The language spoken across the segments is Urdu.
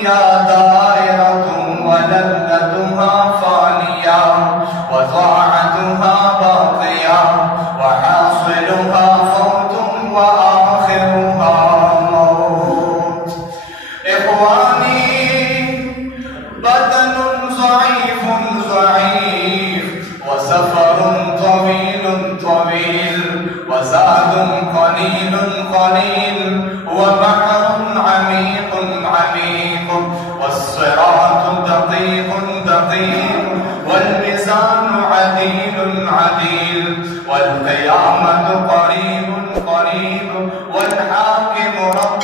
الدنيا دائرة ولذتها فانية وطاعتها باقية وحاصلها فوت وآخرها موت. إخواني، بدن ضعيف ضعيف وسفر طويل طويل وزاد قليل قليل وبحر عميق عميق والصراط دقيق دقيق والميزان عديل عديل والقيامة قريب قريب والحاكم رب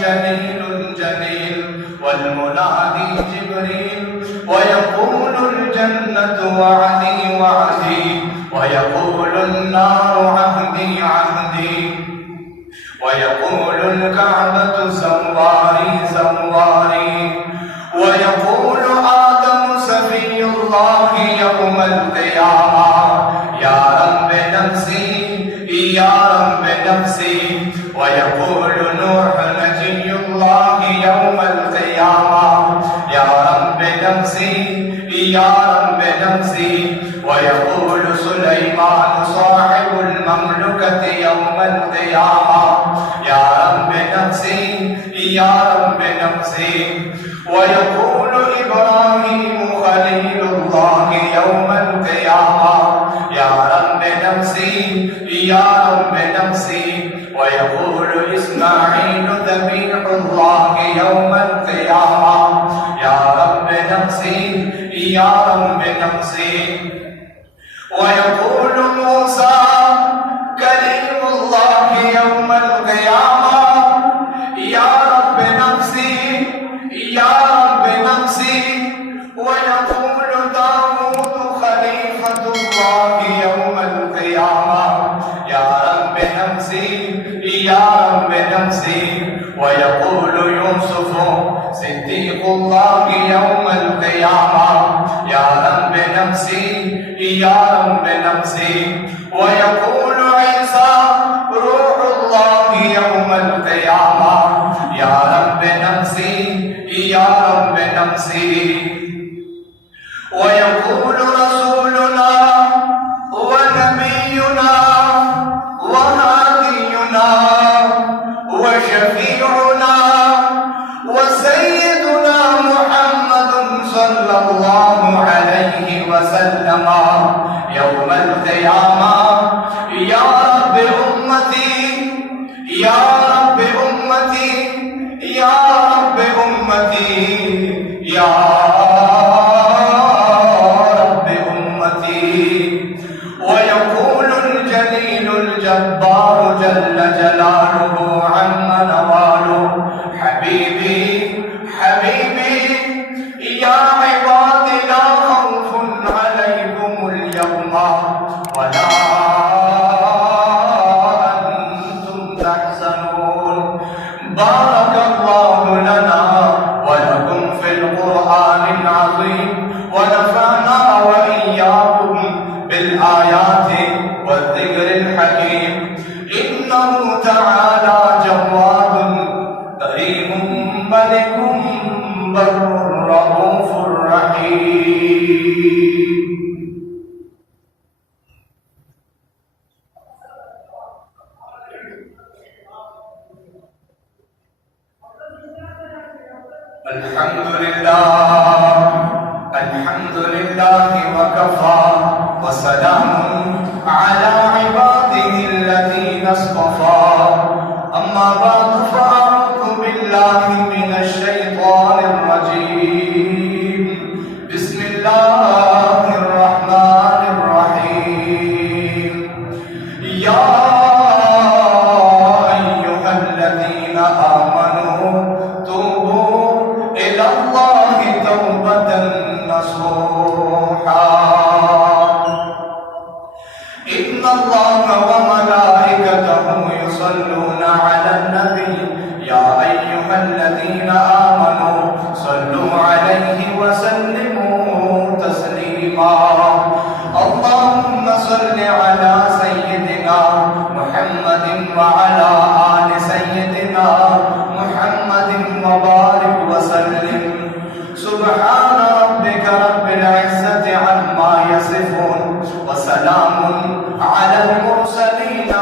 جليل جليل والمنادي جبريل ويقول الجنة وعدي وعدي ويقول النار عهدي عهدي ويقول الكعبة زواري زواري ويقول آدم سفي الله يوم القيامة يا رب نفسي يا رب نفسي ويقول نوح نجي الله يوم القيامة يا رب نفسي يا رب نفسي ويقول سليمان صاحب المملكة يوم القيامة يا رب نفسي يا رب نفسي ويقول إبراهيم خليل الله يوم القيامة يا رب نفسي يا رب نفسي ويقول إسماعيل ذبيح الله يوم القيامة يا رب نفسي يا رب نفسي ويقول موسى كليم الله يوم القيامة يا رب نفسي يا رب نفسي ويقول داود خليفة الله يوم القيامة يا رب نفسي يا رب نفسي ويقول يوسف صديق الله يوم القيامة يا رب نفسي يا رب نفسي ويقول عيسى روح الله يوم القيامة يا رب نفسي يا رب نفسي ويقول رسولنا ونبينا وهادينا وشفيعنا وسيدنا محمد صلى الله عليه وسلم يوم القيامة يا رب أمتي يا رب أمتي يا رب أمتي يا رب أمتي ويقول الجليل الجبار جل جلاله عم نواله حبيبي حبيبي يا عبادي لا خوف عليكم اليوم ولا أنتم تحزنون. بارك الله لنا ولكم في القرآن العظيم ونفعنا وإياكم بالآيات والذكر الحكيم إنه تعالى جواد كريم ملك بر رؤوف رحيم. الحمد لله وكفى وسلام على عباده الذين اصطفى أما بعد فأعوذ بالله من الشيطان الرجيم بسم الله الرحمن الرحيم يا أيها الذين آمنوا توبوا إلى الله توبة نصوحا إن الله وملائكته يصفون وسلام على المرسلين